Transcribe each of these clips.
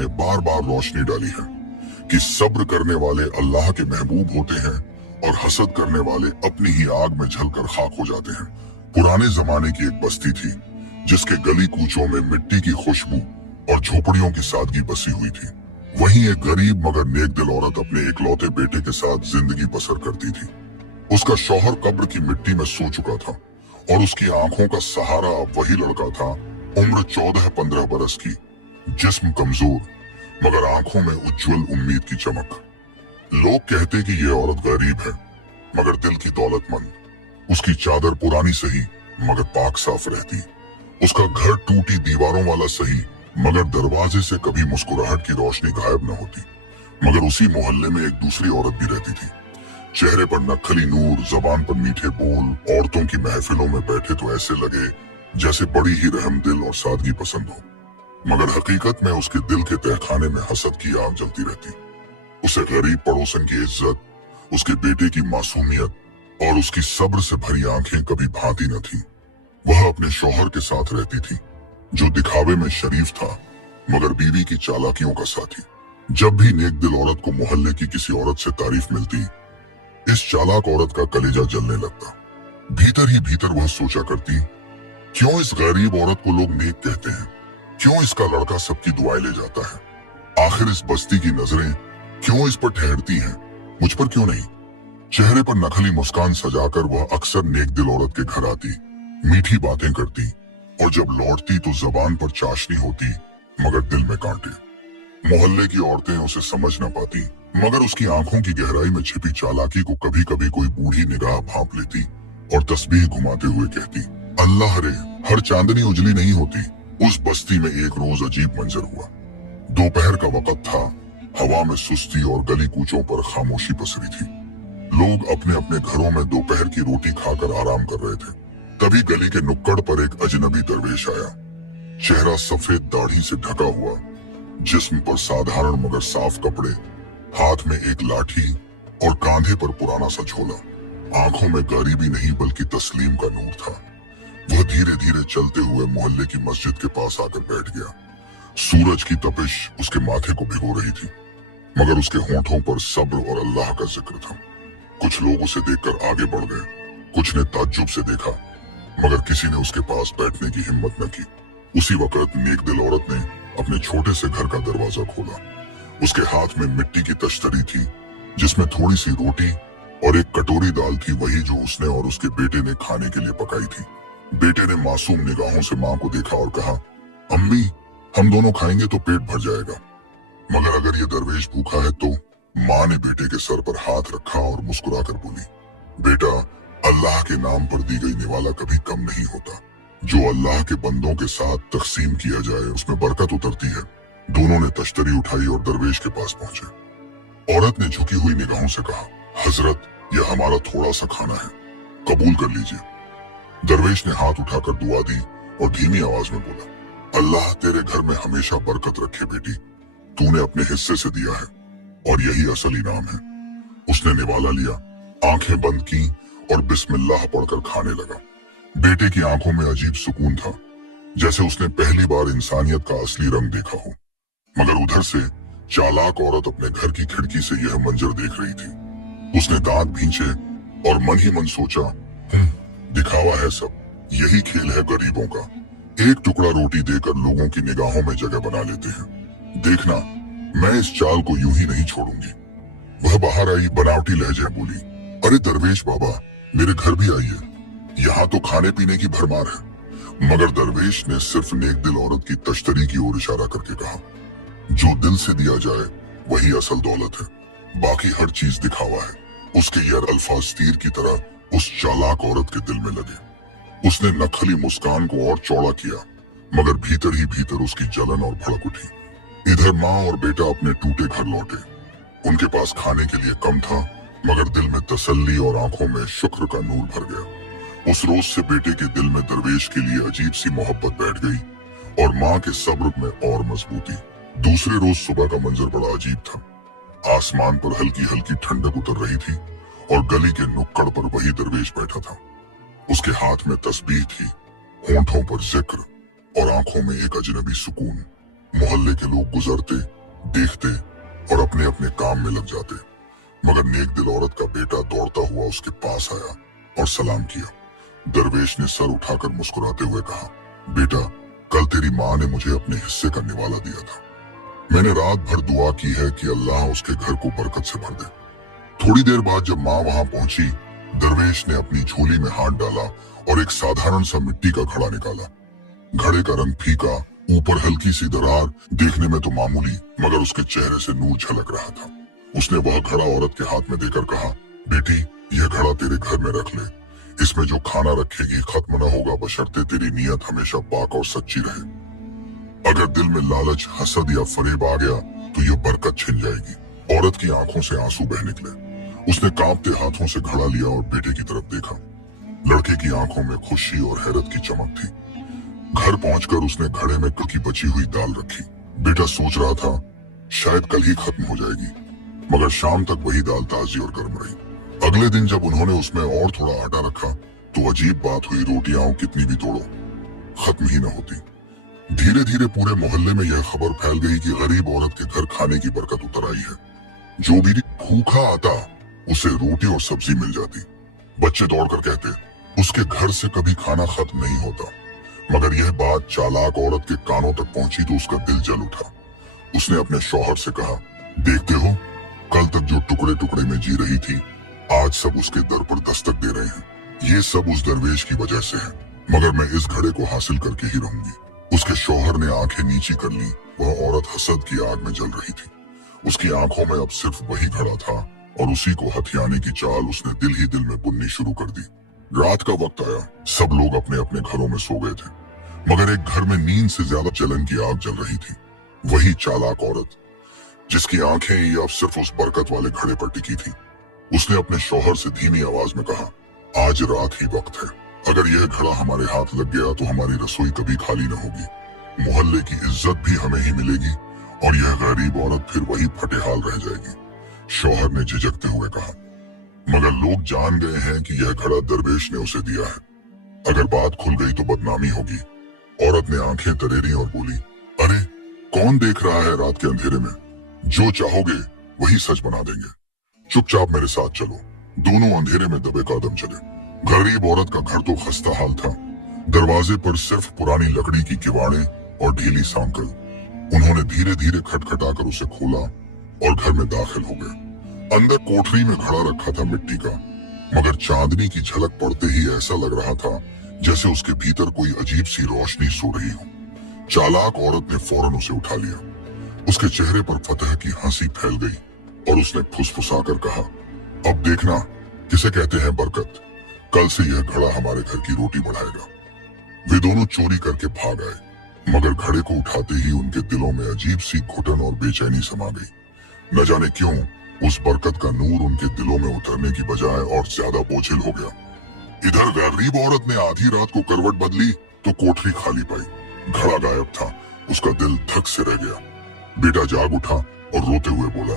ने बार बार रोशनी डाली है कि सब्र करने वाले अल्लाह के महबूब होते हैं और हसद करने वाले अपनी ही आग में जलकर खाक हो जाते हैं। पुराने जमाने की एक बस्ती थी जिसके गली कूचों में मिट्टी की खुशबू और झोपड़ियों की सादगी बसी हुई थी। वहीं एक गरीब मगर नेक दिल औरत अपने इकलौते बेटे के साथ जिंदगी बसर करती थी। उसका शौहर कब्र की मिट्टी में सो चुका था और उसकी आंखों का सहारा अब वही लड़का था, उम्र 14-15 बरस की, जिस्म कमजोर मगर आंखों में उज्जवल उम्मीद की चमक। लोग कहते कि ये औरत गरीब है मगर दिल की दौलतमंद। उसकी चादर पुरानी सही मगर पाक साफ रहती। उसका घर टूटी दीवारों वाला सही मगर दरवाजे से कभी मुस्कुराहट की रोशनी गायब न होती। मगर उसी मोहल्ले में एक दूसरी औरत भी रहती थी। चेहरे पर नक्खली नूर, जबान पर मीठे बोल, औरतों की महफिलों में बैठे तो ऐसे लगे जैसे बड़ी ही रहमदिल और सादगी पसंद हो। मगर हकीकत में उसके दिल के तहखाने में हसद की आग जलती रहती। उसे गरीब पड़ोसन की इज्जत, उसके बेटे की मासूमियत और उसकी सब्र से भरी आंखें कभी भाती न थी। वह अपने शौहर के साथ रहती थी जो दिखावे में शरीफ था मगर बीवी की चालाकियों का साथी। जब भी नेक दिल औरत को मोहल्ले की किसी औरत से तारीफ मिलती, इस चालाक औरत का कलेजा जलने लगता। भीतर ही भीतर वह सोचा करती, क्यों इस गरीब औरत को लोग नेक कहते हैं? क्यों इसका लड़का सबकी दुआएं ले जाता है? आखिर इस बस्ती की नजरें क्यों इस पर ठहरती हैं, मुझ पर क्यों नहीं? चेहरे पर नकली मुस्कान सजाकर वह अक्सर नेक दिल औरत के घर आती, मीठी बातें करती और जब लौटती तो जबान पर चाशनी होती मगर दिल में कांटे। मोहल्ले की औरतें उसे समझ न पाती मगर उसकी आंखों की गहराई में छिपी चालाकी को कभी कभी कोई बूढ़ी निगाह भांप लेती और तस्बीह घुमाते हुए कहती, अल्लाह रे, हर चांदनी उजली नहीं होती। उस बस्ती में एक रोज अजीब मंजर हुआ। दोपहर का वक्त था, हवा में सुस्ती और गली कूचों पर खामोशी पसरी थी। लोग अपने अपने घरों में दोपहर की रोटी खाकर आराम कर रहे थे। तभी गली के नुक्कड़ पर एक अजनबी दरवेश आया। चेहरा सफेद दाढ़ी से ढका हुआ, जिस्म पर साधारण मगर साफ कपड़े, हाथ में एक लाठी और कांधे पर पुराना सा झोला। आंखों में गरीबी नहीं बल्कि तस्लीम का नूर था। वह धीरे धीरे चलते हुए मोहल्ले की मस्जिद के पास आकर बैठ गया। सूरज की तपिश उसके माथे को भिगो रही थी मगर उसके होंठों पर सब्र और अल्लाह का जिक्र था। कुछ लोग उसे देखकर आगे बढ़ गए, कुछ ने ताज्जुब से देखा मगर किसी ने उसके पास बैठने की हिम्मत न की। उसी वक्त नेक दिल औरत ने अपने छोटे से घर का दरवाजा खोला। उसके हाथ में मिट्टी की तश्तरी थी जिसमें थोड़ी सी रोटी और एक कटोरी दाल थी, वही जो उसने और उसके बेटे ने खाने के लिए पकाई थी। बेटे ने मासूम निगाहों से मां को देखा और कहा, अम्मी, हम दोनों खाएंगे तो पेट भर जाएगा। मगर अगर ये दरवेश भूखा है तो? मां ने बेटे के सर पर हाथ रखा और मुस्कुराकर बोली, बेटा, अल्लाह के नाम पर दी गई निवाला कभी कम नहीं होता। जो अल्लाह के बंदों के साथ तकसीम किया जाए उसमें बरकत उतरती है। दोनों ने तश्तरी उठाई और दरवेश के पास पहुंचे। औरत ने झुकी हुई निगाहों से कहा, हजरत, यह हमारा थोड़ा सा खाना है, कबूल कर लीजिए। दरवेश ने हाथ उठाकर दुआ दी और धीमी आवाज में बोला, अल्लाह तेरे घर में हमेशा बरकत रखे बेटी, तूने अपने हिस्से से दिया है और यही असल इनाम है। उसने निवाला लिया, आंखें बंद की और बिस्मिल्लाह पढ़कर खाने लगा। बेटे की आंखों में अजीब सुकून था, जैसे उसने पहली बार इंसानियत का असली रंग देखा हो। मगर उधर से चालाक औरत अपने घर की खिड़की से यह मंजर देख रही थी। उसने दांत भींचे और मन ही मन सोचा, दिखावा है सब, यही खेल है गरीबों का। एक टुकड़ा रोटी देकर लोगों की निगाहों में जगह बना लेते हैं। देखना, मैं इस चाल को यूं ही नहीं छोड़ूंगी। वह बाहर आई, बनावटी लहजे में बोली, अरे दरवेश बाबा, मेरे घर भी आइए, यहाँ तो खाने पीने की भरमार है। मगर दरवेश ने सिर्फ नेक दिल औरत की तश्तरी की ओर इशारा करके कहा, जो दिल से दिया जाए वही असल दौलत है, बाकी हर चीज दिखावा है। उसके ये अल्फाज तीर की तरह उस चालाक औरत के दिल में लगे। उसने नखली मुस्कान को और चौड़ा किया मगर भीतर ही भीतर उसकी जलन और भड़क उठी। इधर माँ और बेटा अपने टूटे घर लौटे। उनके पास खाने के लिए कम था मगर दिल में तसल्ली और आंखों में शुक्र का नूर भर गया। उस रोज से बेटे के दिल में दरवेश के लिए अजीब सी मोहब्बत बैठ गई और माँ के सब्र में और मजबूती। दूसरे रोज सुबह का मंजर बड़ा अजीब था। आसमान पर हल्की हल्की ठंडक उतर रही थी और गली के नुक्कड़ पर वही दरवेश बैठा था। उसके हाथ में तस्बीह थी, होंठों पर जिक्र और आंखों में एक अजनबी सुकून। मोहल्ले के लोग गुजरते, देखते और अपने अपने काम में लग जाते, मगर नेक दिल औरत का बेटा दौड़ता हुआ उसके पास आया और सलाम किया। दरवेश ने सर उठाकर मुस्कुराते हुए कहा, बेटा, कल तेरी माँ ने मुझे अपने हिस्से का निवाला दिया था। मैंने रात भर दुआ की है कि अल्लाह उसके घर को बरकत से भर दे। थोड़ी देर बाद जब माँ वहां पहुंची, दरवेश ने अपनी झोली में हाथ डाला और एक साधारण सा मिट्टी का घड़ा निकाला। घड़े का रंग फीका, ऊपर हल्की सी दरार, देखने में तो मामूली, मगर उसके चेहरे से नूर झलक रहा था। उसने वह घड़ा औरत के हाथ में देकर कहा, बेटी, यह घड़ा तेरे घर में रख ले। इसमें जो खाना रखेगी खत्म न होगा, बशर्ते तेरी नीयत हमेशा पाक और सच्ची रहे। अगर दिल में लालच, हसद या फरेब आ गया तो यह बरकत छिन जाएगी। औरत की आंखों से आंसू बह निकले। उसने कांपते हाथों से घड़ा लिया और बेटे की तरफ देखा। लड़के की आंखों में खुशी और हैरत की चमक थी। घर पहुंचकर उसने घड़े में कल की बची हुई दाल रखी। बेटा सोच रहा था शायद कल ही खत्म हो जाएगी, मगर शाम तक वही दाल ताजी और गर्म रही। अगले दिन जब उन्होंने उसमें और थोड़ा आटा रखा तो अजीब बात हुई, रोटियां कितनी भी तोड़ो खत्म ही न होती। धीरे धीरे पूरे मोहल्ले में यह खबर फैल गई कि गरीब औरत के घर खाने की बरकत उतर आई है। जो भी भूखा आता उसे रोटी और सब्जी मिल जाती। बच्चे दौड़कर कहते, उसके घर से कभी खाना खत्म नहीं होता। मगर यह बात चालाक औरत के कानों तक पहुंची तो उसका दिल जल उठा। उसने अपने शौहर से कहा, देखते हो, कल तक जो टुकड़े टुकड़े में जी रही थी, आज सब उसके दर पर दस्तक दे रहे हैं। ये सब उस दरवेश की वजह से है, मगर मैं इस घड़े को हासिल करके ही रहूंगी। उसके शौहर ने आंखें नीची कर ली। वह औरत हसद की आग में जल रही थी। उसकी आंखों में अब सिर्फ वही घड़ा था और उसी को हथियाने की चाल उसने दिल ही दिल में बुननी शुरू कर दी। रात का वक्त आया, सब लोग अपने अपने घरों में सो गए थे, मगर एक घर में नींद से ज्यादा जलन की आग जल रही थी। वही चालाक औरत जिसकी आंखें ये अब सिर्फ उस बरकत वाले घड़े पर टिकी थी। उसने अपने शौहर से धीमी आवाज में कहा, आज रात ही वक्त है। अगर यह घड़ा हमारे हाथ लग गया तो हमारी रसोई कभी खाली न होगी। मोहल्ले की इज्जत भी हमें ही मिलेगी और यह गरीब औरत फिर वही फटेहाल रह जाएगी। शौहर ने झिझकते हुए कहा, मगर लोग जान गए हैं कि यह घड़ा दरवेश ने उसे दिया है। अगर बात खुल गई तो बदनामी होगी। औरत ने आंखें तरेरी और बोली, अरे कौन देख रहा है रात के अंधेरे में? जो चाहोगे वही सच बना देंगे। चुपचाप मेरे साथ चलो। दोनों अंधेरे में दबे कदम चले। गरीब औरत का घर तो खस्ता हाल था। दरवाजे पर सिर्फ पुरानी लकड़ी की किवाड़ें और ढीली सांकल। उन्होंने धीरे धीरे खटखटाकर उसे खोला और घर में दाखिल हो गए। अंदर कोठरी में घड़ा रखा था मिट्टी का, मगर चांदनी की झलक पड़ते ही ऐसा लग रहा था जैसे उसके भीतर कोई अजीब सी रोशनी सो रही हो। चालाक औरत ने फौरन उसे उठा लिया। उसके चेहरे पर फतह की हंसी फैल गई और उसने फुसफुसाकर कहा, अब देखना किसे कहते हैं बरकत। कल से यह घड़ा हमारे घर की रोटी बढ़ाएगा। वे दोनों चोरी करके भाग आए, मगर घड़े को उठाते ही उनके दिलों में अजीब सी घुटन और बेचैनी समा गई। न जाने क्यों उस बरकत का नूर उनके दिलों में उतरने की बजाय और ज्यादा बोझिल हो गया। इधर गरीब औरत ने आधी रात को करवट बदली तो कोठरी खाली पाई। घड़ा गायब था। उसका दिल धक से रह गया। बेटा जाग उठा और रोते हुए बोला,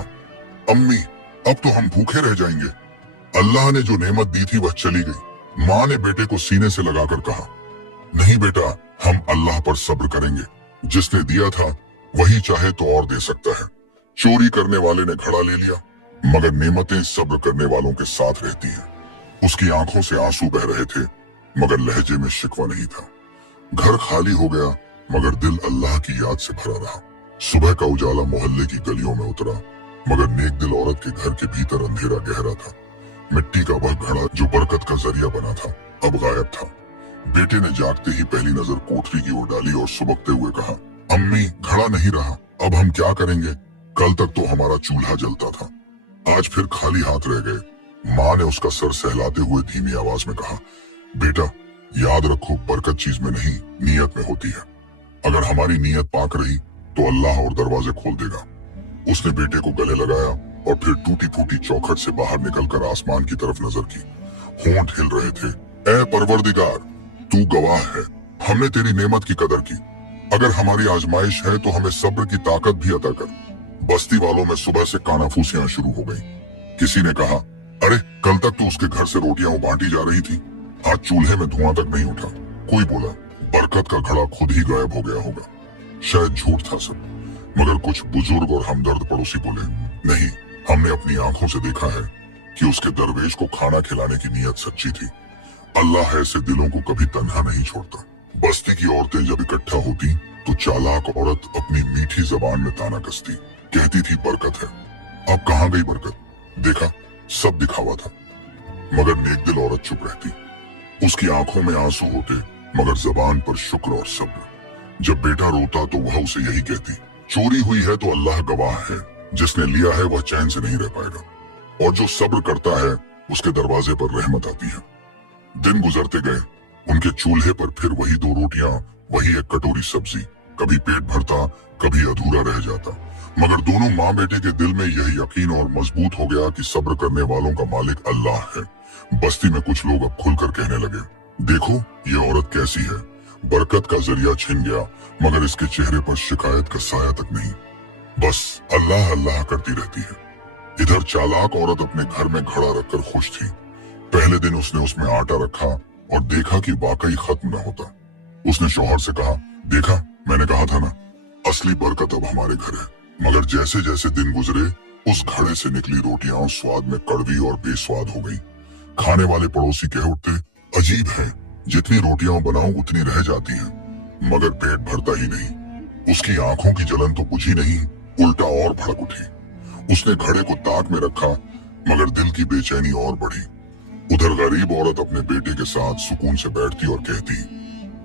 अम्मी, अब तो हम भूखे रह जाएंगे। अल्लाह ने जो नेमत दी थी वह चली गई। माँ ने बेटे को सीने से लगाकर कहा, नहीं बेटा, हम अल्लाह पर सब्र करेंगे। जिसने दिया था वही चाहे तो और दे सकता है। चोरी करने वाले ने घड़ा ले लिया, मगर नेमतें सब्र करने वालों के साथ रहती हैं। उसकी आंखों से आंसू बह रहे थे, मगर लहजे में शिकवा नहीं था। घर खाली हो गया, मगर दिल अल्लाह की याद से भरा रहा। सुबह का उजाला मोहल्ले की गलियों में उतरा, मगर नेक दिल औरत के घर के भीतर अंधेरा गहरा था। मिट्टी का वह घड़ा जो बरकत का जरिया बना था अब गायब था। बेटे ने जागते ही पहली नजर कोठरी की ओर डाली और सुबकते हुए कहा, अम्मी, घड़ा नहीं रहा, अब हम क्या करेंगे? कल तक तो हमारा चूल्हा जलता था, आज फिर खाली हाथ रह गए। माँ ने उसका सर सहलाते हुए धीमी आवाज में कहा, बेटा याद रखो, बरकत चीज में नहीं नीयत में होती है। अगर हमारी नीयत पाक रही तो अल्लाह और दरवाजे खोल देगा। उसने बेटे को गले लगाया और फिर टूटी फूटी चौखट से बाहर निकलकर आसमान की तरफ नजर की। होंठ हिल रहे थे। ए परवरदिगार, तू गवाह है, हमने तेरी नेमत की कदर की। अगर हमारी आजमाइश है तो हमें सब्र की ताकत भी अता कर। बस्ती वालों में सुबह से कानाफूसियां शुरू हो गई। किसी ने कहा, अरे कल तक तो उसके घर से रोटियां बांटी जा रही थी, आज चूल्हे में धुआं तक नहीं उठा। कोई बोला, बरकत का घड़ा खुद ही गायब हो गया होगा। शायद झूठ था सब, मगर कुछ बुजुर्ग और हमदर्द पड़ोसी बोले, नहीं, हमने अपनी आंखों से देखा है कि उसके दरवेश को खाना खिलाने की नीयत सच्ची थी। अल्लाह ऐसे दिलों को कभी तन्हा नहीं छोड़ता। बस्ती की औरतें जब इकट्ठा होती तो चालाक औरत अपनी मीठी जबान में ताना कसती, कहती थी बरकत है। अब कहाँ गई बरकत? देखा, सब दिखावा था। मगर नेकदिल औरत चुप रहती। उसकी आंखों में आंसू होते, मगर जबान पर शुक्र और सब्र। जब बेटा रोता तो वह उसे यही कहती, चोरी हुई है तो अल्लाह गवाह है, जिसने लिया है वह चैन से नहीं रह पाएगा, और जो सब्र करता है उसके दरवाजे पर रहमत आती है। दिन गुजरते गए, उनके चूल्हे पर फिर वही 2 रोटियां, वही एक कटोरी सब्जी। कभी पेट भरता, कभी अधूरा रह जाता, मगर दोनों माँ बेटे के दिल में यह यकीन और मजबूत हो गया कि सब्र करने वालों का मालिक अल्लाह है। बस्ती में कुछ लोग अब खुलकर कहने लगे, देखो ये औरत कैसी है, बरकत का जरिया छिन गया, मगर इसके चेहरे पर शिकायत का साया तक नहीं, बस अल्लाह अल्लाह करती रहती है। इधर चालाक औरत अपने घर में घड़ा रखकर खुश थी। पहले दिन उसने उसमें आटा रखा और देखा कि वाकई खत्म न होता। उसने शौहर से कहा, देखा, मैंने कहा था ना, असली बरकत अब हमारे घर है। मगर जैसे जैसे दिन गुजरे, उस घड़े से निकली रोटियां स्वाद में कड़वी और बेस्वाद हो गई। खाने वाले पड़ोसी कह उठते, अजीब है, जितनी रोटियां बनाऊं उतनी रह जाती हैं, मगर पेट भरता ही नहीं। उसकी आंखों की जलन तो बुझी नहीं, उल्टा और भड़क उठी। उसने घड़े को ताक में रखा, मगर दिल की बेचैनी और बढ़ी। उधर गरीब औरत अपने बेटे के साथ सुकून से बैठती और कहती,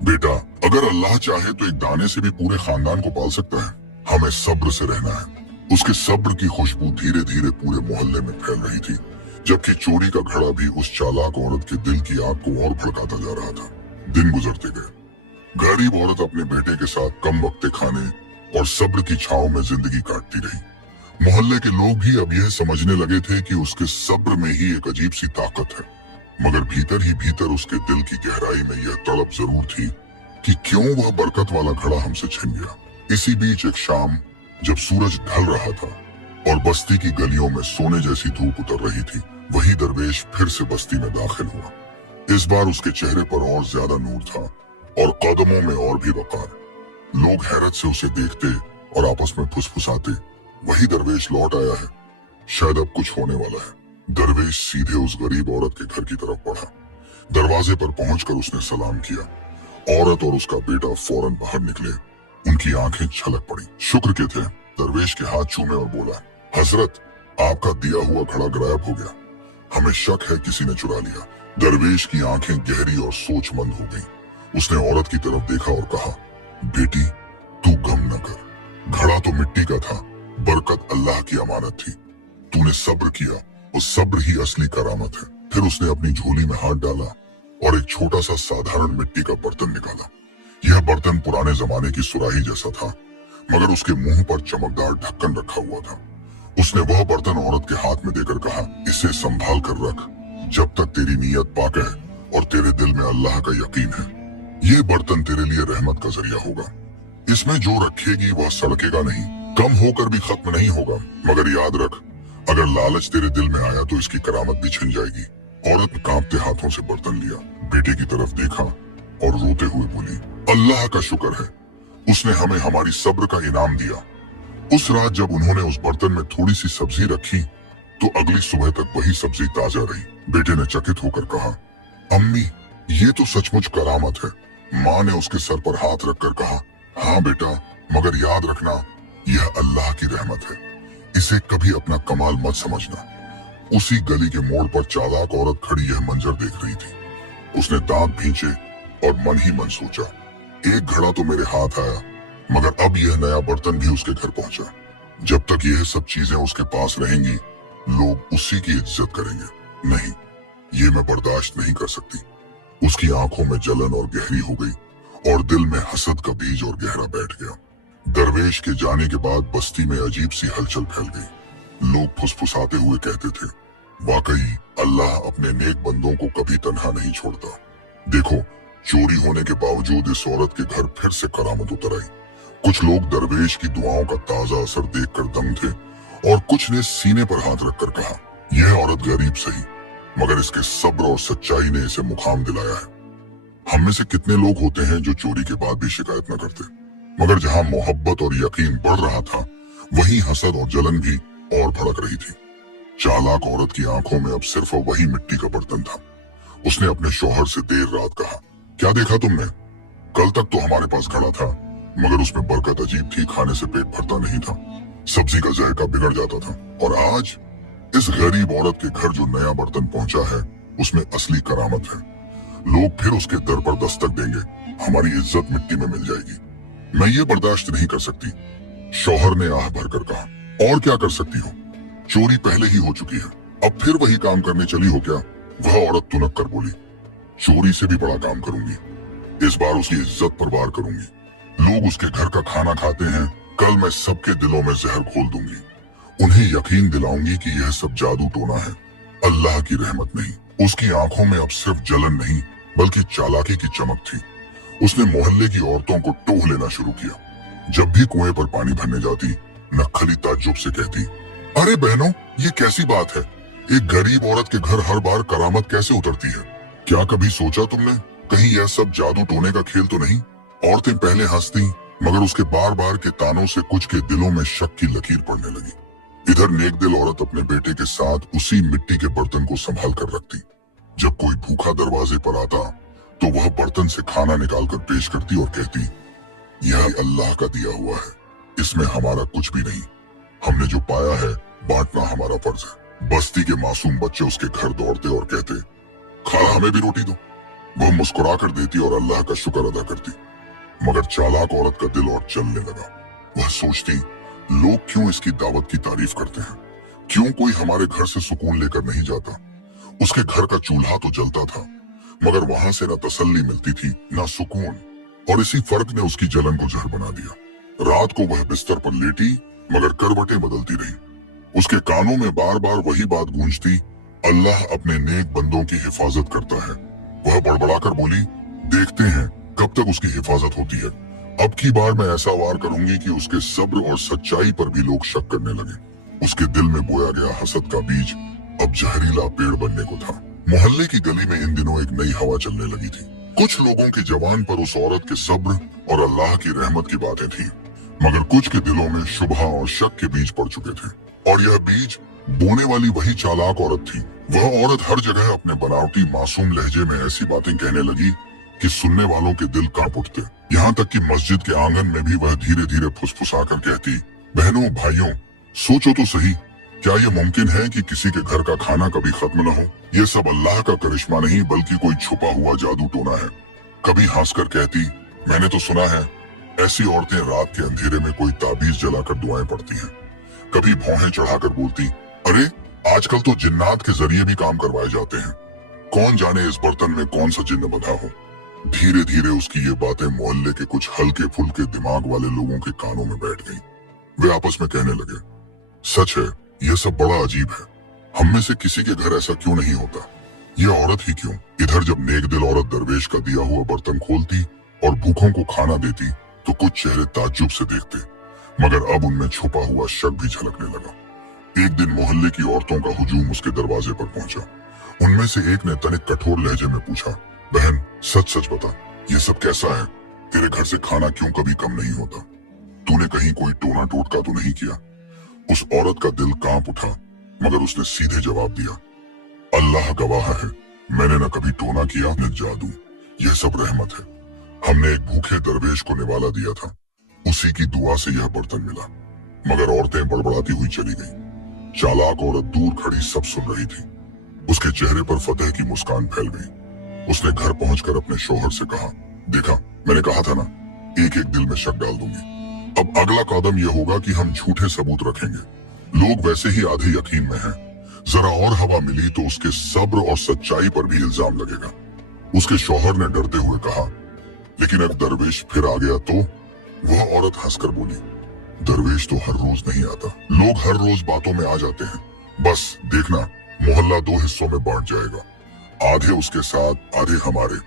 बेटा, अगर अल्लाह चाहे तो एक दाने से भी पूरे खानदान को पाल सकता है, हमें सब्र से रहना है। उसके सब्र की खुशबू धीरे धीरे पूरे मोहल्ले में फैल रही थी, जबकि चोरी का घड़ा भी उस चालाक औरत के दिल की आग को और भड़काता जा रहा था। दिन गुजरते गए। गरीब औरत अपने बेटे के साथ कम वक्ते खाने और सब्र की छाव में जिंदगी काटती रही। मोहल्ले के लोग भी अब यह समझने लगे थे कि उसके सब्र में ही एक अजीब सी ताकत है, मगर भीतर ही भीतर उसके दिल की गहराई में यह तड़प जरूर थी कि क्यों वह बरकत वाला घड़ा हमसे छिन गया। इसी बीच एक शाम, जब सूरज ढल रहा था और बस्ती की गलियों में सोने जैसी धूप उतर रही थी, वही दरवेश फिर से बस्ती में दाखिल हुआ। इस बार उसके चेहरे पर और ज्यादा नूर था और कदमों में और भी वकार। लोग हैरत से उसे देखते और आपस में फुसफुसाते, वही दरवेश लौट आया है, शायद अब कुछ होने वाला है। दरवेश सीधे उस गरीब औरत के घर की तरफ बढ़ा। दरवाजे पर पहुंचकर उसने सलाम किया। औरत और उसका बेटा फौरन बाहर निकले। उनकी आंखें छलक पड़ी। शुक्र के थे। दरवेश के हाथ चूमे और बोला, हजरत, आपका दिया हुआ घड़ा गायब हो गया, हमें शक है किसी ने चुरा लिया। दरवेश की आंखें गहरी और सोचमंद हो गई। उसने औरत की तरफ देखा और कहा, बेटी, तू गम न कर, घड़ा तो मिट्टी का था, बरकत अल्लाह की अमानत थी। तूने सब्र किया, और सब्र ही असली करामत है। फिर उसने अपनी झोली में हाथ डाला और एक छोटा सा साधारण मिट्टी का बर्तन निकाला। यह बर्तन पुराने जमाने की सुराही जैसा था, मगर उसके मुंह पर चमकदार ढक्कन रखा हुआ था। उसने वह बर्तन औरत के हाथ में देकर कहा, इसे संभाल कर रख, जब तक तेरी नीयत पाक है और तेरे दिल में अल्लाह का यकीन है। ये बर्तन तेरे लिए रहमत का जरिया होगा। इसमें जो रखेगी वह सड़केगा नहीं, कम होकर भी खत्म नहीं होगा। मगर याद रख, अगर लालच तेरे दिल में आया तो इसकी करामत भी छिन जाएगी। औरत ने कांपते हाथों से बर्तन लिया, बेटे की तरफ देखा और रोते हुए बोली, अल्लाह का शुक्र है, उसने हमें हमारी सब्र का इनाम दिया। उस रात जब उन्होंने उस बर्तन में थोड़ी सी सब्जी रखी तो अगली सुबह तक वही सब्जी ताजा रही। बेटे ने चकित होकर कहा, अम्मी, ये तो सचमुच करामत है। माँ ने उसके सर पर हाथ रखकर कहा, हाँ बेटा, मगर याद रखना, यह अल्लाह की रहमत है, इसे कभी अपना कमाल मत समझना। उसी गली के मोड़ पर चालाक औरत खड़ी यह मंजर देख रही थी। उसने दांत भींचे और मन ही मन सोचा, एक घड़ा तो मेरे हाथ आया, मगर अब यह नया बर्तन भी उसके घर पहुंचा। जब तक यह सब चीजें उसके पास रहेंगी, लोग उसी की इज्जत करेंगे। नहीं, ये मैं बर्दाश्त नहीं कर सकती। उसकी आंखों में जलन और गहरी हो गई और दिल में हसद का बीज और गहरा बैठ गया। दरवेश के जाने के बाद बस्ती में अजीब सी हलचल फैल गई। लोग फुसफुसाते हुए कहते थे, वाकई अल्लाह अपने नेक बंदों को कभी तन्हा नहीं छोड़ता। देखो, चोरी होने के बावजूद इस औरत के घर फिर से करामत उतर आई। कुछ लोग दरवेश की दुआओं का ताजा असर देखकर दंग थे और कुछ ने सीने पर हाथ रखकर कहा, यह औरत गरीब सही, मगर इसके सब्र और सच्चाई ने इसे मुकाम दिलाया है। हम में से कितने लोग होते हैं जो चोरी के बाद भी शिकायत न करते, मगर जहां मोहब्बत और यकीन बढ़ रहा था, वहीं हसद और जलन भी और भड़क रही थी। चालाक औरत की आंखों में अब सिर्फ वही मिट्टी का बर्तन था। उसने अपने शौहर से देर रात कहा, क्या देखा तुमने? कल तक तो हमारे पास खड़ा था, मगर उसमें बरकत अजीब थी, खाने से पेट भरता नहीं था, सब्जी का जायका बिगड़ जाता था। और आज इस गरीब औरत के घर जो नया बर्तन पहुंचा है, उसमें असली करामत है। लोग फिर उसके दर पर दस्तक देंगे, हमारी इज्जत मिट्टी में मिल जाएगी। मैं ये बर्दाश्त नहीं कर सकती, शौहर ने आह भरकर कहा। और क्या कर सकती हो? चोरी पहले ही हो चुकी है, अब फिर वही काम करने चली हो क्या? वह औरत तुनक कर बोली, चोरी से भी बड़ा काम करूंगी, इस बार उसकी इज्जत पर वार करूंगी। लोग उसके घर का खाना खाते हैं, कल मैं सबके दिलों में जहर घोल दूंगी। उन्हें यकीन दिलाऊंगी कि यह सब जादू टोना है, अल्लाह की रहमत नहीं। उसकी आंखों में अब सिर्फ जलन नहीं, बल्कि चालाकी की चमक थी। उसने मोहल्ले की औरतों को टोह लेना शुरू किया। जब भी कुएं पर पानी भरने जाती, नक्खली ताज्जुब से कहती, अरे बहनों, ये कैसी बात है? एक गरीब औरत के घर हर बार करामत कैसे उतरती है? क्या कभी सोचा तुमने, कहीं यह सब जादू टोने का खेल तो नहीं? औरतें पहले हंसती, मगर उसके बार बार के तानों से कुछ के दिलों में शक की लकीर पड़ने लगी। इधर नेकदिल औरत अपने बेटे के साथ उसी मिट्टी के बर्तन को संभाल कर रखती। जब कोई भूखा दरवाजे पर आता, तो वह बर्तन से खाना निकालकर पेश करती और कहती, यह अल्लाह का दिया हुआ है, इसमें हमारा कुछ भी नहीं। हमने जो पाया है, बांटना हमारा फर्ज है। बस्ती के मासूम बच्चे उसके घर दौड़ते और कहते, खाला हमें भी रोटी दो। वह मुस्कुरा कर देती और अल्लाह का शुक्र अदा करती। मगर चालाक औरत का दिल और चलने लगा। वह सोचती, लोग क्यों इसकी दावत की तारीफ करते हैं? क्यों कोई हमारे घर से सुकून लेकर नहीं जाता? उसके घर का चूल्हा तो जलता था, मगर वहां से न तसल्ली मिलती थी, न सुकून। और इसी फर्क ने उसकी जलन को जहर बना दिया। रात को वह बिस्तर पर लेटी, मगर करवटें बदलती रही। उसके कानों में बार बार वही बात गूंजती, अल्लाह अपने नेक बंदों की हिफाजत करता है। वह बड़बड़ाकर बोली, देखते हैं कब तक उसकी हिफाजत होती है। अब की बार मैं ऐसा वार करूंगी कि उसके सब्र और सच्चाई पर भी लोग शक करने लगे। उसके दिल में बोया गया हसद का बीज अब जहरीला पेड़ बनने को था। मोहल्ले की गली में इन दिनों एक नई हवा चलने लगी थी। कुछ लोगों की जबान पर उस औरत के सब्र और अल्लाह की रहमत की बातें थी, मगर कुछ के दिलों में शुबहा और शक के बीज पड़ चुके थे। और यह बीज बोने वाली वही चालाक औरत थी। वह औरत हर जगह अपने बनावटी मासूम लहजे में ऐसी बातें कहने लगी कि सुनने वालों के दिल कांप उठते। यहाँ तक कि मस्जिद के आंगन में भी वह धीरे धीरे फुसफुसाकर कहती, बहनों भाइयों, सोचो तो सही, क्या ये मुमकिन है कि किसी के घर का खाना कभी खत्म न हो? ये सब अल्लाह का करिश्मा नहीं, बल्कि कोई छुपा हुआ जादू टोना है। कभी हंसकर कहती, मैंने तो सुना है ऐसी औरतें रात के अंधेरे में कोई ताबीज जलाकर दुआएं पढ़ती हैं। कभी भौहें चढ़ाकर बोलती, अरे आजकल तो जिन्नात के जरिए भी काम करवाए जाते हैं। कौन जाने इस बर्तन में कौन सा जिन्न बंधा हो। धीरे धीरे उसकी ये बातें मोहल्ले के कुछ हल्के फुल्के दिमाग वाले लोगों के कानों में बैठ गईं। वे आपस में कहने लगे, सच है, यह सब बड़ा अजीब है। हम में से किसी के घर ऐसा क्यों नहीं होता? यह औरत ही क्यों? इधर जब नेकदिल औरत दरवेश का दिया हुआ बर्तन खोलती और भूखों को खाना देती, तो कुछ चेहरे ताज्जुब से देखते, मगर अब उनमें छुपा हुआ शक भी झलकने लगा। एक दिन मोहल्ले की औरतों का हुजूम उसके दरवाजे पर पहुंचा। उनमें से एक ने तनिक कठोर लहजे में पूछा, बहन सच सच बता, ये सब कैसा है? तेरे घर से खाना क्यों कभी कम नहीं होता? तूने कहीं कोई टोना टोटका तो नहीं किया? उस औरत का दिल कांप उठा, मगर उसने सीधे जवाब दिया, अल्लाह गवाह है, मैंने न कभी टोना किया न जादू, यह सब रहमत है। हमने एक भूखे दरवेश को निवाला दिया था, उसी की दुआ से यह बर्तन मिला। मगर औरतें बड़बड़ाती हुई चली गईं। चालाक औरत दूर खड़ी सब सुन रही थी। उसके चेहरे पर फतेह की मुस्कान फैल गई। उसने घर पहुंचकर अपने शौहर से कहा, देखा, मैंने कहा था ना, एक एक दिल में शक डाल दूंगी। अब अगला कदम यह होगा कि हम झूठे सबूत रखेंगे। लोग वैसे ही आधे यकीन में हैं। जरा और हवा मिली तो उसके सब्र और सच्चाई पर भी इल्जाम लगेगा। उसके शौहर ने डरते हुए कहा, लेकिन अब दरवेश फिर आ गया तो? वह औरत हंसकर बोली, दरवेश तो हर रोज नहीं आता, लोग हर रोज बातों में आ जाते हैं। बस देखना, मोहल्ला दो हिस्सों में बांट जाएगा, आधे उसके साथ, आधे हमारे।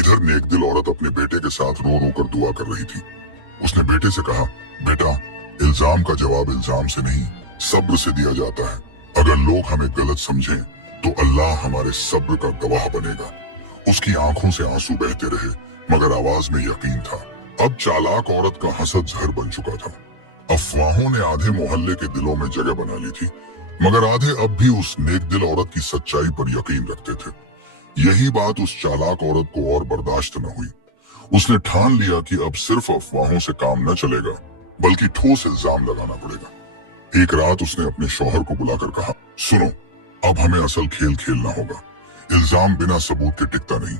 इधर नेकदिल औरत अपने बेटे के साथ रो रो कर दुआ कर रही थी। उसने बेटे से कहा, बेटा, इल्जाम का जवाब इल्जाम से नहीं, सब्र से दिया जाता है। अगर लोग हमें गलत समझें तो अल्लाह हमारे सब्र का गवाह बनेगा। उसकी आंखों से आंसू बहते रहे, मगर आवाज में यकीन था। अब चालाक औरत का हसद जहर बन चुका था। अफवाहों ने आधे मोहल्ले के दिलों में जगह बना ली थी, मगर आधे अब भी उस नेक दिल औरत की सच्चाई पर यकीन रखते थे। यही बात उस चालाक औरत को और बर्दाश्त न हुई। उसने ठान लिया कि अब सिर्फ अफवाहों से काम न चलेगा, बल्कि ठोस इल्जाम लगाना पड़ेगा। एक रात उसने अपने शौहर को बुलाकर कहा, सुनो, अब हमें असल खेल खेलना होगा। इल्जाम बिना सबूत के टिकता नहीं।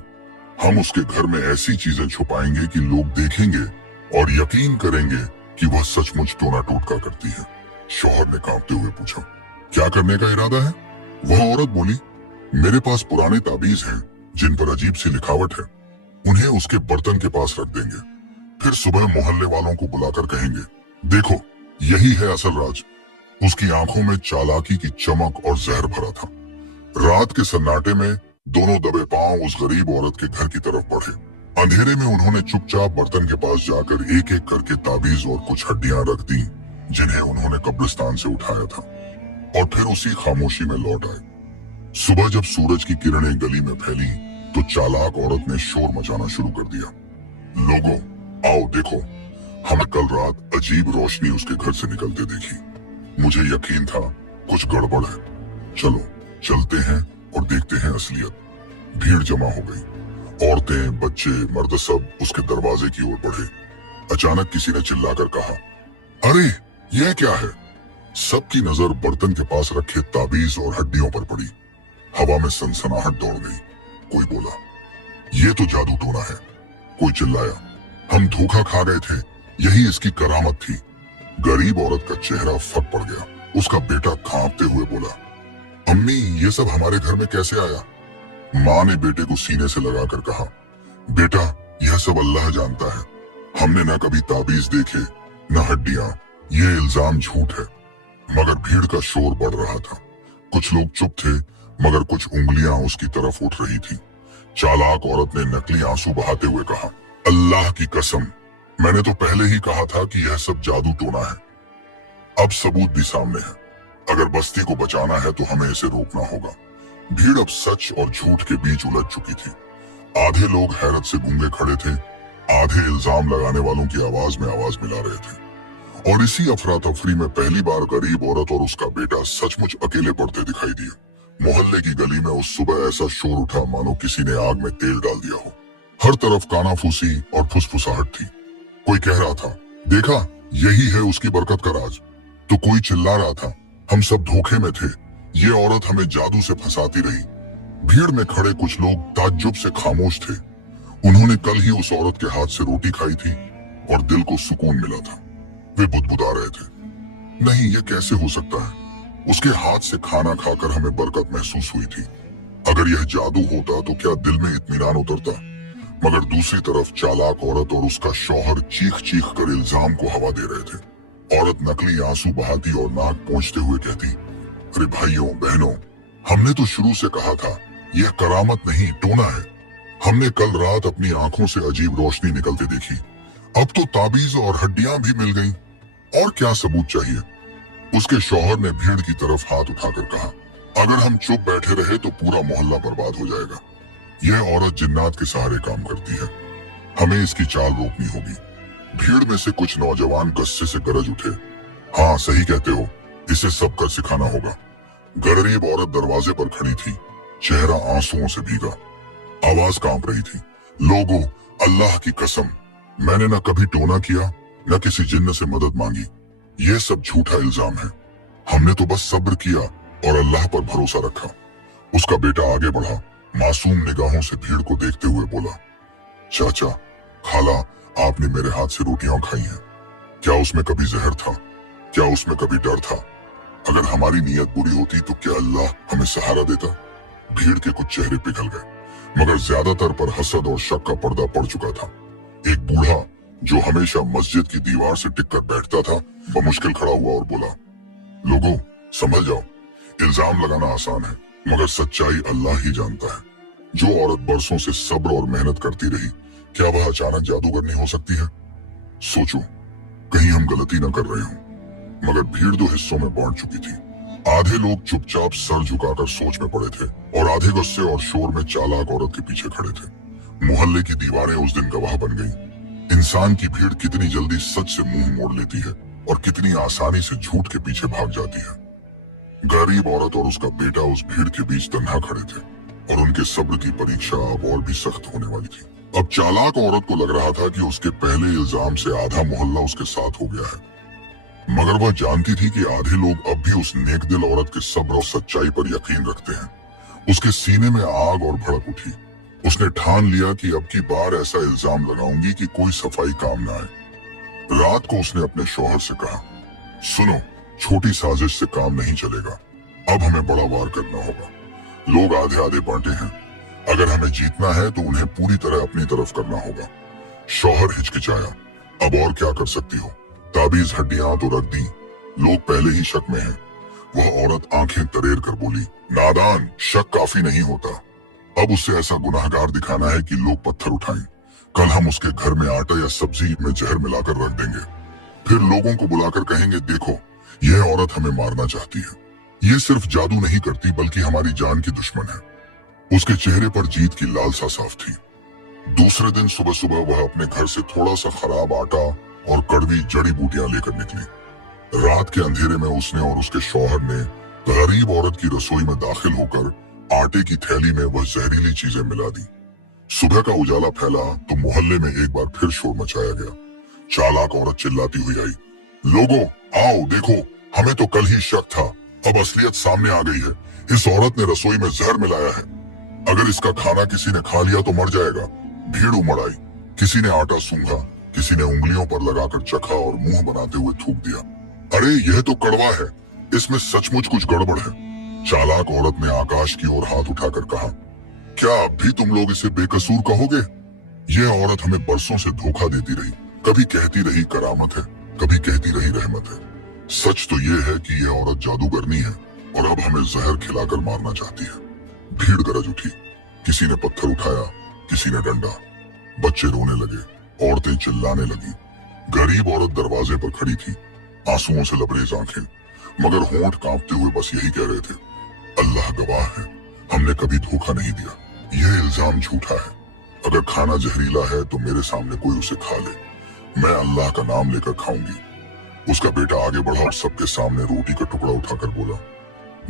हम उसके घर में ऐसी चीजें छुपाएंगे कि लोग देखेंगे और यकीन करेंगे कि वह सचमुच टोना टोटका करती है। शौहर ने कांपते हुए पूछा, क्या करने का इरादा है? वह औरत बोली, मेरे पास पुराने ताबीज हैं जिन पर अजीब सी लिखावट है। उन्हें उसके बर्तन के पास रख देंगे, फिर सुबह मोहल्ले वालों को बुलाकर कहेंगे, देखो यही है असल राज। उसकी आंखों में चालाकी की चमक और जहर भरा था। रात के सन्नाटे में दोनों दबे पांव उस गरीब औरत के घर की तरफ बढ़े। अंधेरे में उन्होंने चुपचाप बर्तन के पास जाकर एक एक करके ताबीज और कुछ हड्डियां रख दी जिन्हें उन्होंने कब्रिस्तान से उठाया था, और फिर उसी खामोशी में लौट आए। सुबह जब सूरज की किरणें गली में फैली तो चालाक औरत ने शोर मचाना शुरू कर दिया, लोगों आओ देखो, हमें कल रात अजीब रोशनी उसके घर से निकलते देखी। मुझे यकीन था कुछ गड़बड़ है। चलो चलते हैं और देखते हैं असलियत। भीड़ जमा हो गई। औरतें, बच्चे, मर्द सब उसके दरवाजे की ओर बढ़े। अचानक किसी ने चिल्लाकर कहा, अरे यह क्या है? सबकी नजर बर्तन के पास रखे ताबीज और हड्डियों पर पड़ी। हवा में सनसनाहट दौड़ गई। कोई बोला, ये तो जादू टोना है। कोई चिल्लाया, हम धोखा खा गए थे, यही इसकी करामत थी। गरीब औरत का चेहरा फट पड़ गया। उसका बेटा कांपते हुए बोला, अम्मी ये सब हमारे घर में कैसे आया? माँ ने बेटे को सीने से लगाकर कहा, बेटा यह सब अल्लाह जानता है। हमने न कभी ताबीज देखे न हड्डियां, ये इल्जाम झूठ है। मगर भीड़ का शोर बढ़ रहा था। कुछ लोग चुप थे, मगर कुछ उंगलियां उसकी तरफ उठ रही थी। चालाक औरत ने नकली आंसू बहाते हुए कहा, अल्लाह की कसम, मैंने तो पहले ही कहा था कि यह सब जादू टोना है। अब सबूत भी सामने है। अगर बस्ती को बचाना है तो हमें इसे रोकना होगा। भीड़ अब सच और झूठ के बीच उलझ चुकी थी। आधे लोग हैरत से गूंगे खड़े थे, आधे इल्जाम लगाने वालों की आवाज में आवाज मिला रहे थे। और इसी अफरा तफरी में पहली बार गरीब औरत और उसका बेटा सचमुच अकेले पड़ते दिखाई दिए। मोहल्ले की गली में उस सुबह ऐसा शोर उठा मानो किसी ने आग में तेल डाल दिया हो। हर तरफ कानाफूसी और फुसफुसाहट थी। कोई कह रहा था, देखा यही है उसकी बरकत का राज। तो कोई चिल्ला रहा था, हम सब धोखे में थे, ये औरत हमें जादू से फंसाती रही। भीड़ में खड़े कुछ लोग ताज्जुब से खामोश थे। उन्होंने कल ही उस औरत के हाथ से रोटी खाई थी और दिल को सुकून मिला था। वे बुदबुदा रहे थे, नहीं ये कैसे हो सकता है? उसके हाथ से खाना खाकर हमें बरकत महसूस हुई थी। अगर यह जादू होता तो क्या दिल में इत्मीनान उतरता? मगर दूसरी तरफ चालाक औरत और उसका शौहर चीख चीख कर इल्जाम को हवा दे रहे थे। औरत नकली आंसू बहाती और नाक पोंछते हुए कहती, अरे भाइयों बहनों, हमने तो शुरू से कहा था यह करामत नहीं टोना है। हमने कल रात अपनी आंखों से अजीब रोशनी निकलते देखी। अब तो ताबीज और हड्डियां भी मिल गईं। और क्या सबूत चाहिए? उसके शौहर ने भीड़ की तरफ हाथ उठाकर कहा, अगर हम चुप बैठे रहे तो पूरा मोहल्ला बर्बाद हो जाएगा। यह औरत जिन्नात के सहारे काम करती है, हमें इसकी चाल रोकनी होगी। भीड़ में से कुछ नौजवान गुस्से से गरज उठे, हाँ सही कहते हो, इसे सब कर सिखाना होगा। गरीब औरत दरवाजे पर खड़ी थी, चेहरा आंसुओं से भीगा, आवाज कांप रही थी, लोगों अल्लाह की कसम, मैंने न कभी टोना किया न किसी जिन्न से मदद मांगी। ये सब झूठा इल्जाम है। हमने तो बस सब्र किया और अल्लाह पर भरोसा रखा। उसका बेटा आगे बढ़ा, मासूम निगाहों से भीड़ को देखते हुए बोला, चाचा, खाला, आपने मेरे हाथ से रोटियां खाई हैं। क्या उसमें कभी जहर था? क्या उसमें कभी डर था? अगर हमारी नीयत बुरी होती तो क्या अल्लाह हमें सहारा देता? भीड़ के कुछ चेहरे पिघल गए, मगर ज्यादातर पर हसद और शक का पर्दा पड़ चुका था। एक बूढ़ा जो हमेशा मस्जिद की दीवार से टिककर बैठता था, बमुश्किल खड़ा हुआ और बोला, लोगों संभल जाओ, इल्जाम लगाना आसान है मगर सच्चाई अल्लाह ही जानता है। जो औरत बरसों से सब्र और मेहनत करती रही, क्या वह अचानक जादूगरनी हो सकती है? सोचो, कहीं हम गलती न कर रहे हों। मगर भीड़ दो हिस्सों में बांट चुकी थी। आधे लोग चुपचाप सर झुकाकर सोच में पड़े थे और आधे गुस्से और शोर में चालाक औरत के पीछे खड़े थे। मोहल्ले की दीवारें उस दिन गवाह बन गईं। इंसान की भीड़ कितनी जल्दी सच से मुंह मोड़ लेती है और कितनी आसानी से झूठ के पीछे भाग जाती है। गरीब औरत और उसका बेटा उस भीड़ के बीच तन्हा खड़े थे और उनके सब्र की परीक्षा अब और भी सख्त होने वाली थी। अब चालाक औरत को लग रहा था कि उसके पहले इल्जाम से आधा मोहल्ला उसके साथ हो गया है, मगर वह जानती थी कि आधे लोग अब भी उस नेकदिल औरत के सब्र और सच्चाई पर यकीन रखते हैं। उसके सीने में आग और भड़क उठी। उसने ठान लिया कि अब की बार ऐसा इल्जाम लगाऊंगी कि कोई सफाई काम ना आए। रात को उसने अपने शौहर से कहा, सुनो, छोटी साजिश से काम नहीं चलेगा, अब हमें बड़ा वार करना होगा। लोग आधे आधे बांटे हैं, अगर हमें जीतना है तो उन्हें पूरी तरह अपनी तरफ करना होगा। शौहर हिचकिचाया, अब और क्या कर सकती हो? ताबीज हड्डियां तो रख दी, लोग पहले ही शक में हैं। वह औरत आंखें तरेर कर बोली, नादान, शक काफी नहीं होता। अब उससे ऐसा गुनाहगार दिखाना है कि लोग पत्थर उठाएं। कल हम उसके घर में आटा या सब्जी में जहर मिलाकर रख देंगे, फिर लोगों को बुलाकर कहेंगे, देखो यह औरत हमें मारना चाहती है। ये सिर्फ जादू नहीं करती बल्कि हमारी जान की दुश्मन है। उसके चेहरे पर जीत की लालसा साफ थी। दूसरे दिन सुबह सुबह वह अपने घर से थोड़ा सा खराब आटा और कड़वी जड़ी बूटियां लेकर निकली। रात के अंधेरे में उसने और उसके शौहर ने गरीब औरत की रसोई में दाखिल होकर आटे की थैली में वह जहरीली चीजें मिला दी। सुबह का उजाला फैला तो मोहल्ले में एक बार फिर शोर मचाया गया। चालाक औरत चिल्लाती हुई आई, लोगों आओ देखो, हमें तो कल ही शक था, अब असलियत सामने आ गई है। इस औरत ने रसोई में जहर मिलाया है, अगर इसका खाना किसी ने खा लिया तो मर जाएगा। भीड़ उमड़ आई, किसी ने आटा सूंघा, किसी ने उंगलियों पर लगाकर चखा और मुंह बनाते हुए थूक दिया। अरे यह तो कड़वा है, इसमें सचमुच कुछ गड़बड़ है। चालाक औरत ने आकाश की ओर हाथ उठाकर कहा, क्या अब भी तुम लोग इसे बेकसूर कहोगे? यह औरत हमें बरसों से धोखा देती रही, कभी कहती रही करामत है, कभी कहती रही रहमत है। सच तो यह है कि यह औरत जादूगरनी है और अब हमें जहर खिलाकर मारना चाहती है। भीड़ गरज उठी, किसी ने पत्थर उठाया, किसी ने डंडा। बच्चे रोने लगे, औरतें चिल्लाने लगी। गरीब औरत दरवाजे पर खड़ी थी, आंसुओं से लबरेज आंखें, मगर होंठ कांपते हुए बस यही कह रहे थे, अल्लाह गवाह है, हमने कभी धोखा नहीं दिया। यह इल्जाम झूठा है। अगर खाना जहरीला है तो मेरे सामने कोई उसे खा ले, मैं अल्लाह का नाम लेकर खाऊंगी। उसका बेटा आगे बढ़ा और सबके सामने रोटी का टुकड़ा उठाकर बोला,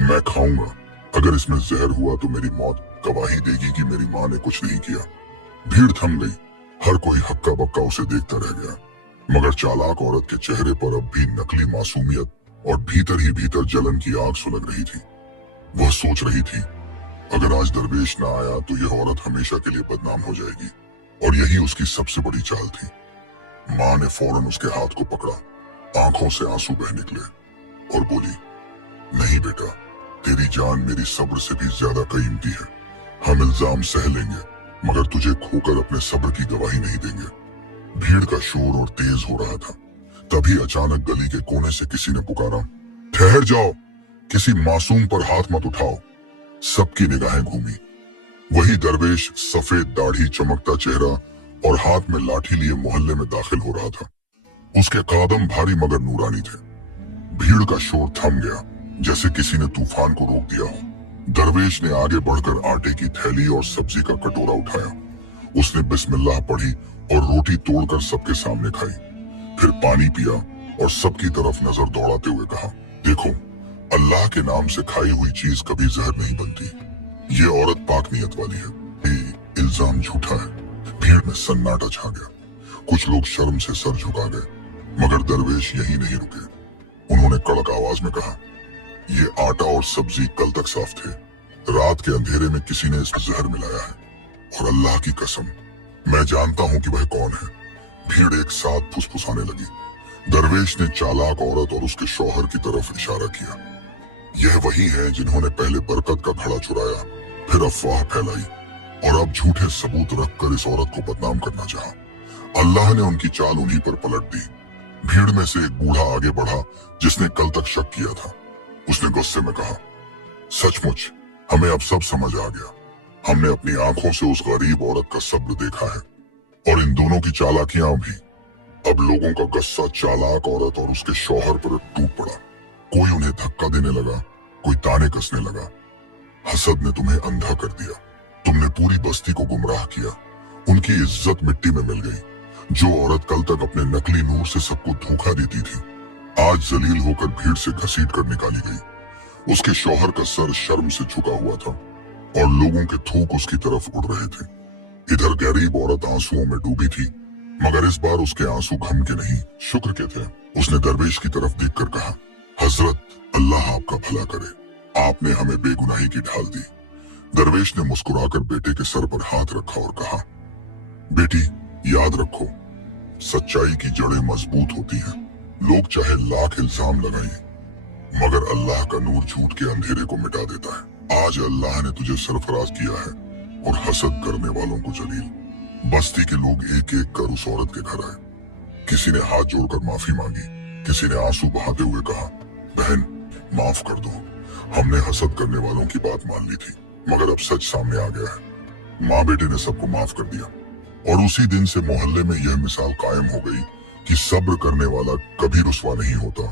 मैं खाऊंगा, अगर इसमें जहर हुआ तो मेरी मौत गवाही देगी कि मेरी माँ ने कुछ नहीं किया। भीड़ थम गई, हर कोई हक्का बक्का उसे देखता रह गया, मगर चालाक औरत के चेहरे पर अब भी नकली मासूमियत और भीतर ही भीतर जलन की आग सुलग रही थी। वह सोच रही थी, अगर आज दरवेश ना आया तो यह औरत हमेशा के लिए बदनाम हो जाएगी, और यही उसकी सबसे बड़ी चाल थी। माँ ने फौरन उसके हाथ को पकड़ा, आंखों से आंसू बह निकले और बोली, नहीं बेटा, तेरी जान मेरी सब्र से भी ज्यादा कीमती है। हम इल्जाम सह लेंगे, मगर तुझे खोकर अपने सब्र की गवाही नहीं देंगे। भीड़ का शोर और तेज हो रहा था, तभी अचानक गली के कोने से किसी ने पुकारा, ठहर जाओ, किसी मासूम पर हाथ मत उठाओ। सबकी निगाहें घूमी। वही दरवेश, सफेद दाढ़ी, चमकता चेहरा और हाथ में लाठी लिए मोहल्ले में दाखिल हो रहा था। उसके कदम भारी मगर नूरानी थे। भीड़ का शोर थम गया, जैसे किसी ने तूफान को रोक दिया हो। दरवेश ने आगे बढ़कर आटे की थैली और सब्जी का कटोरा उठाया। उसने बिस्मिल्लाह पढ़ी और रोटी तोड़कर सबके सामने खाई, फिर पानी पिया और सबकी तरफ नजर दौड़ाते हुए कहा, देखो, अल्लाह के नाम से खाई हुई चीज कभी जहर नहीं बनती। ये औरत पाक नियत वाली है, ये इल्जाम झूठा है। भीड़ में सन्नाटा छा गया, कुछ लोग शर्म से सर झुका गए, मगर दरवेश यही नहीं रुके। उन्होंने कड़क आवाज में कहा, ये आटा और सब्जी कल तक साफ थे, रात के अंधेरे में किसी ने इसमें जहर मिलाया है, और अल्लाह की कसम मैं जानता हूं कि वह कौन है। भीड़ एक साथ फुसफुसाने लगी। दरवेश ने चालाक औरत और उसके शौहर की तरफ इशारा किया, यह वही है जिन्होंने पहले बरकत का घड़ा चुराया, फिर अफवाह फैलाई और अब झूठे सबूत रखकर इस औरत को बदनाम करना चाहा। अल्लाह ने उनकी चाल उन्हीं पर पलट दी। भीड़ में से एक बूढ़ा आगे बढ़ा जिसने कल तक शक किया था। उसने गुस्से में कहा, सचमुच हमें अब सब समझ आ गया। हमने अपनी आंखों से उस गरीब औरत का सब्र देखा है, और इन दोनों की चालाकियां भी। अब लोगों का गुस्सा चालाक औरत और उसके शौहर पर टूट पड़ा। कोई उन्हें धक्का देने लगा, कोई ताने कसने लगा। हसद ने तुम्हें अंधा कर दिया, तुमने पूरी बस्ती को गुमराह किया, उनकी इज्जत मिट्टी में मिल गई। जो औरत कल तक अपने नकली नूर से सबको धोखा देती थी, आज जलील होकर भीड़ से घसीट कर निकाली गई। उसके शौहर का सर शर्म से झुका हुआ था और लोगों के थूक उसकी तरफ उड़ रहे थे। इधर गरीब औरत आंसुओं में डूबी थी, मगर इस बार उसके आंसू गम के नहीं, शुक्र के थे। उसने दरवेश की तरफ देखकर कहा, हजरत, अल्लाह आपका भला करे, आपने हमें बेगुनाही की ढाल दी। दरवेश ने मुस्कुराकर बेटे के सर पर हाथ रखा और कहा, बेटी, याद रखो, सच्चाई की जड़ें मजबूत होती हैं। लोग चाहे लाख इल्जाम लगाएं, मगर अल्लाह का नूर झूठ के अंधेरे को मिटा देता है। आज अल्लाह ने तुझे सरफराज किया है और हसद करने वालों को जलील। बस्ती के लोग एक एक कर उस औरत के घर आए। किसी ने हाथ जोड़कर माफी मांगी, किसी ने आंसू बहाते हुए कहा, बहन, माफ कर दो, हमने हसद करने वालों की बात मान ली थी, मगर अब सच सामने आ गया है। माँ बेटे ने सबको माफ कर दिया और उसी दिन से मोहल्ले में यह मिसाल कायम हो गई कि सब्र करने वाला कभी रुस्वा नहीं होता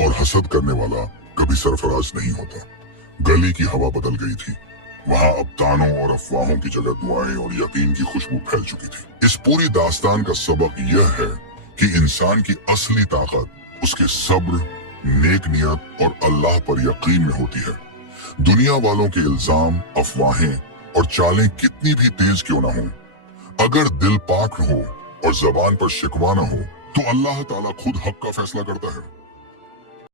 और हसद करने वाला कभी सरफराज नहीं होता। गली की हवा बदल गई थी। वहां अब तानों और अफवाहों की जगह दुआएं और यकीन की खुशबू फैल चुकी थी। इस पूरी दास्तान का सबक यह है कि इंसान की असली ताकत उसके सब्र, नेक नियत और अल्लाह पर यकीन में होती है। दुनिया वालों के इल्जाम, अफवाहें और चालें कितनी भी तेज क्यों ना हो, अगर दिल पाक हो और जबान पर शिकवा न हो, तो अल्लाह ताला खुद हक का फैसला करता है।